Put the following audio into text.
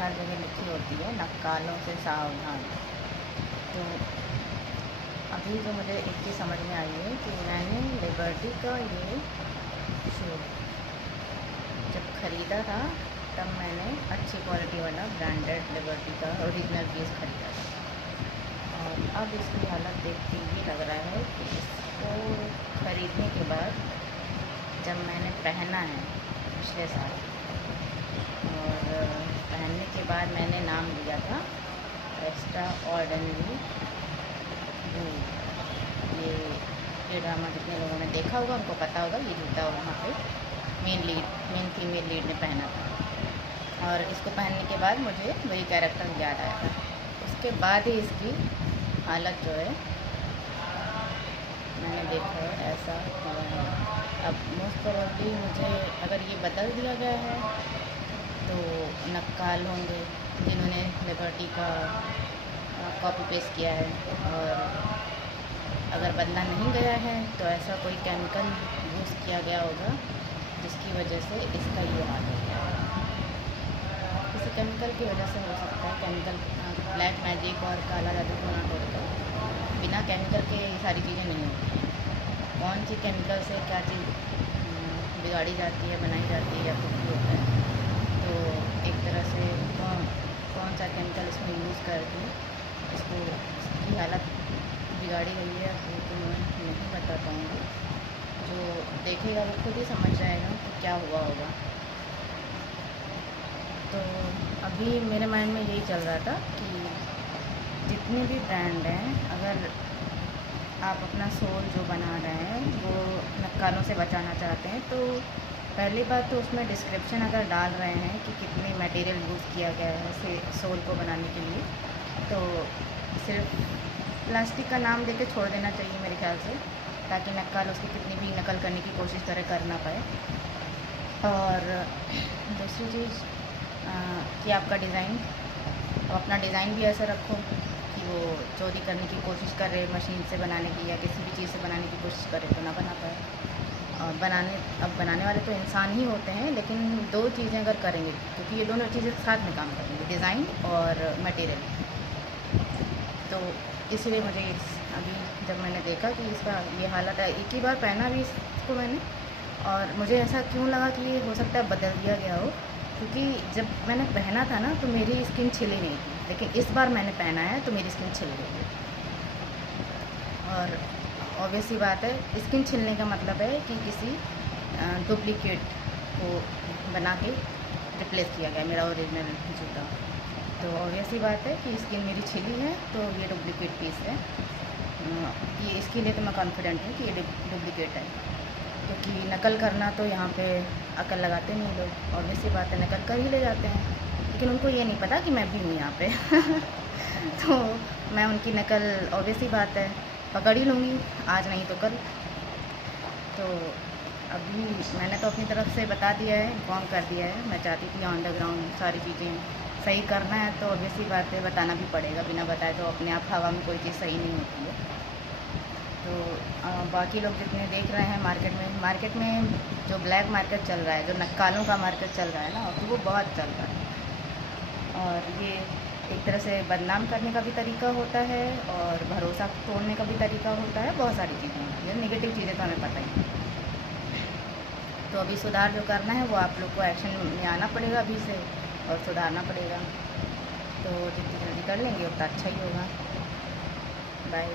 हर जगह लिखी होती है नक्कालों से सावधान। तो अभी जो मुझे एक चीज़ समझ में आई है कि मैंने लिबर्टी का ये शूज़ जब ख़रीदा था तब मैंने अच्छी क्वालिटी वाला ब्रांडेड लिबर्टी का ओरिजिनल पीस ख़रीदा था। और अब इसकी हालत देख के ये लग रहा है कि इसको ख़रीदने के बाद जब मैंने पहना है पिछले साल, और पहनने के बाद मैंने नाम दिया था एक्स्ट्रा ऑर्डिनरी ब्लू। ये ड्रामा जितने लोगों ने देखा होगा उनको पता होगा, ये जूता वहाँ पे मेन फीमेल लीड ने पहना था। और इसको पहनने के बाद मुझे वही कैरेक्टर याद आया था। उसके बाद ही इसकी हालत जो है मैंने देखा है ऐसा हुआ है। अब मोस्ट प्रोबेबली मुझे अगर ये बदल दिया गया है तो नक्काल होंगे जिन्होंने लिबर्टी का कॉपी पेस्ट किया है, और अगर बदला नहीं गया है तो ऐसा कोई केमिकल यूज़ किया गया होगा जिसकी वजह से इसका ये हाल हो गया है। किसी केमिकल की वजह से हो सकता है। केमिकल ब्लैक मैजिक और काला जादू टोना टोटका, बिना केमिकल के ये सारी चीज़ें नहीं होती हैं। कौन सी केमिकल से क्या चीज़ बिगाड़ी जाती है, बनाई जाती है या कुछ भी होता है, तो एक तरह से कौन सा केमिकल इसमें यूज़ करके इसकी हालत बिगाड़ी गई है तो मैं नहीं बता पाऊँगी। जो देखेगा वो खुद ही समझ जाएगा कि क्या हुआ होगा। तो अभी मेरे माइंड में यही चल रहा था कि जितने भी ब्रांड हैं, अगर आप अपना सोल जो बना रहे हैं वो नक्कालों से बचाना चाहते हैं तो पहली बात तो उसमें डिस्क्रिप्शन अगर डाल रहे हैं कि कितनी मटेरियल यूज़ किया गया है सोल को बनाने के लिए, तो सिर्फ प्लास्टिक का नाम देके छोड़ देना चाहिए मेरे ख्याल से, ताकि नक्काल उसकी कितनी भी नकल करने की कोशिश कर ना पाए। और दूसरी चीज़ कि आपका डिज़ाइन, अपना डिज़ाइन भी ऐसा रखो कि वो चोरी करने की कोशिश कर रहे मशीन से बनाने की या किसी भी चीज़ से बनाने की कोशिश करे तो ना बना पाए। और बनाने वाले तो इंसान ही होते हैं, लेकिन दो चीज़ें अगर करेंगे, क्योंकि ये दोनों चीज़ें साथ में काम करेंगे, डिज़ाइन और मटेरियल। तो इसलिए मुझे अभी जब मैंने देखा कि इसका ये हालत है, एक ही बार पहना भी इसको मैंने, और मुझे ऐसा क्यों लगा कि ये हो सकता है बदल दिया गया हो, क्योंकि जब मैंने पहना था ना तो मेरी स्किन छिली नहीं थी, लेकिन इस बार मैंने पहना है तो मेरी स्किन छिल गई है। और ऑब्वियस सी बात है, स्किन छिलने का मतलब है कि किसी डुप्लीकेट को बना के रिप्लेस किया गया मेरा ओरिजिनल जूता। तो ऑब्वियस सी बात है कि स्किन मेरी छिली है तो ये डुप्लीकेट पीस है। ये इसके लिए तो मैं कॉन्फिडेंट हूँ कि ये डुप्लीकेट है, क्योंकि नकल करना तो यहाँ पे अकल लगाते नहीं लोग। ऑब्वियस सी बात है, नकल कर ही ले जाते हैं, लेकिन उनको ये नहीं पता कि मैं भी हूँ यहाँ पे तो मैं उनकी नकल ऑब्वियस सी बात है पकड़ ही लूँगी, आज नहीं तो कल। तो अभी मैंने तो अपनी तरफ से बता दिया है, इन्फॉर्म कर दिया है। मैं चाहती थी अंडरग्राउंड सारी चीज़ें सही करना है तो ऑब्वियस सी बात है बताना भी पड़ेगा, बिना बताए तो अपने आप हवा में कोई चीज़ सही नहीं होती है। तो बाकी लोग जितने देख रहे हैं मार्केट में जो ब्लैक मार्केट चल रहा है, जो नक्कालों का मार्केट चल रहा है ना, तो वो बहुत चल रहा है। और ये एक तरह से बदनाम करने का भी तरीका होता है और भरोसा तोड़ने का भी तरीका होता है, बहुत सारी चीज़ें होती हैं। नेगेटिव चीज़ें तो हमें पता ही है। तो अभी सुधार जो करना है वो आप लोग को एक्शन में आना पड़ेगा अभी से, और सुधारना पड़ेगा। तो जितनी जल्दी कर लेंगे उतना अच्छा ही होगा। बाय।